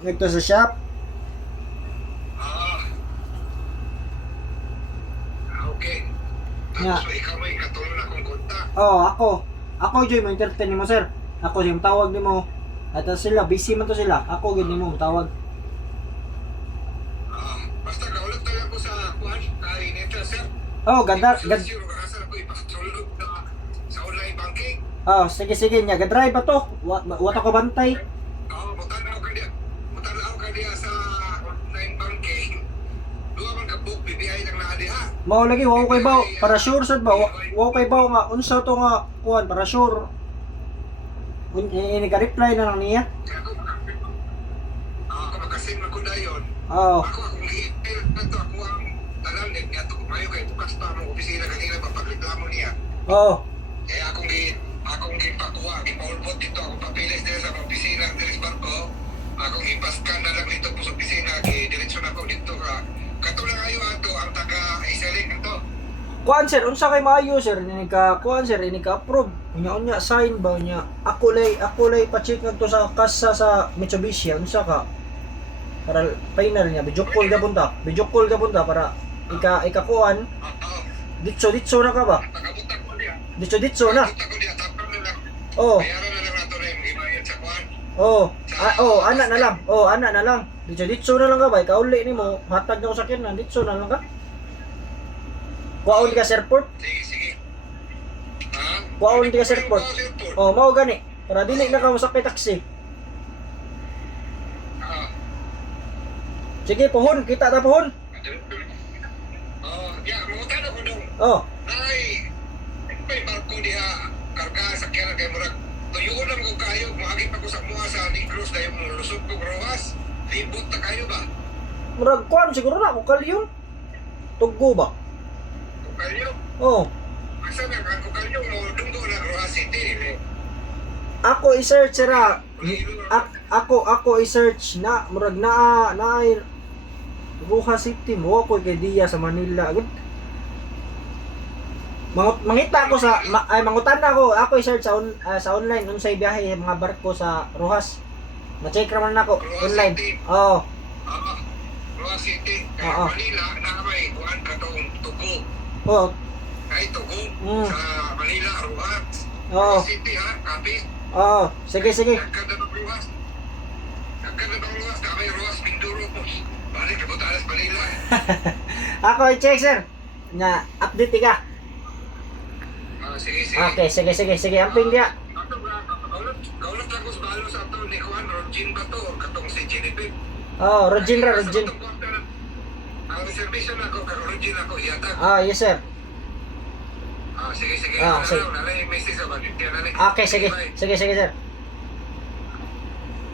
Nagto sa shop. Ah, okay. Nga. Tapos ikaw may katulong na kong kontak. Oh, ako. Ako Joy mo entertain mo sir. Ako yung tawag nimo. At sila busy man to sila. Ako gid nimo tawag. Basta kaulat tayo ko sa kuhan, kay Netra, sir. Oh, ganda. Zero ka kasal ako ipasulog sa online banking. Oh, sige sige nya. Gadrive ba to? Wato ko bantay. Oo, mutanaw ka diya sa online banking. Duha man ka book, BBI lang na diha. Mao lagi wa kay baw para sure sad ba wa kay baw nga unsa to nga kuan para sure. Ini ka reply na lang niya. Kaya ako makasim na ko dayon. Oh. Ako akong i-email na to, ako ang tanan din niya to. Mayo kay bukas pa ang opisina kanina papagreklamo niya. Oh. Kaya akong gipakuha, gipaulbot dito, akong papilis dito sa opisina ng Dilis Barco. Akong ipaskan na lang dito po sa opisina, diretsyon ako dito ka. Katulad ayo ato ang taga-isalin ito. Kuan sir, unsa kay maayo sir ini ka kuan sir ini ka approve. Unya sign ba unya. Ako lay pa-check ngadto sa kasa sa Mitsubishi unsa ka. Para final niya video call gabon ta para ika kuan. Ditso na ka ba? Tagabutak ko niya. Ditso na. Tagabutak ko niya, tapos na lang. Oh. Bayaran na lang nato rin, ibayad sa kuhan. Ana na lang. Ana na lang. Ditso na lang ka ba? Ikaw uli nimo, hatag na ko sa sakyanan, ditso na lang ka. Kuwaon ka sa airport? Sige. Ha? Kuwaon ka sa airport. Oh, mao gani. Para dili na ka masakay taxi. Ah. Sige, pohon, kita ta pohon. Mga tanong ko dong. Oh, Ay, may barko diha, karga sa kaya kay murag. Tuyuon lang ko kayo, maagi pa ko sa mua sa Negros dahil mo lusog ko rowas. Libot na kayo ba? murag kuan siguro na ko kalyong. Tuggo ba? Kung kayo, Oh, asa na kung kayo mo dunggo na Rojas City. ako i-search sira. Ako i-search na murag na Rojas City mo ako kay Dia sa Manila. Agad. Mangita ko sa mangutan ako. Ako i-search sa online unsay biyahe mga barko sa Rojas. Ma-check raman nako online. Oh. Rojas City. Kaya Oo. Manila, nakabay, kuhan ka tong Tugo. Oh. Ay, Tugo. Mm. Sa Manila, Rojas. Oo. Rojas City ha, kapit. Oh, sige. Nagkanda ng Rojas. Kami Rojas, Mindoro po. Balik, kabutalas Manila. Ako i-check sir. Na update ka. Sige. Okay, sige. Amping dia. Kaulat lang ko sa balo sa ito ni Juan Rodjin ba to? Katong si Jinipip. Oh, Rogin. Ang reservation ako, Rodjin ako yata. Ah, yes sir. Sige. Ah, sige. Nalay, message ako. Okay, sige sir.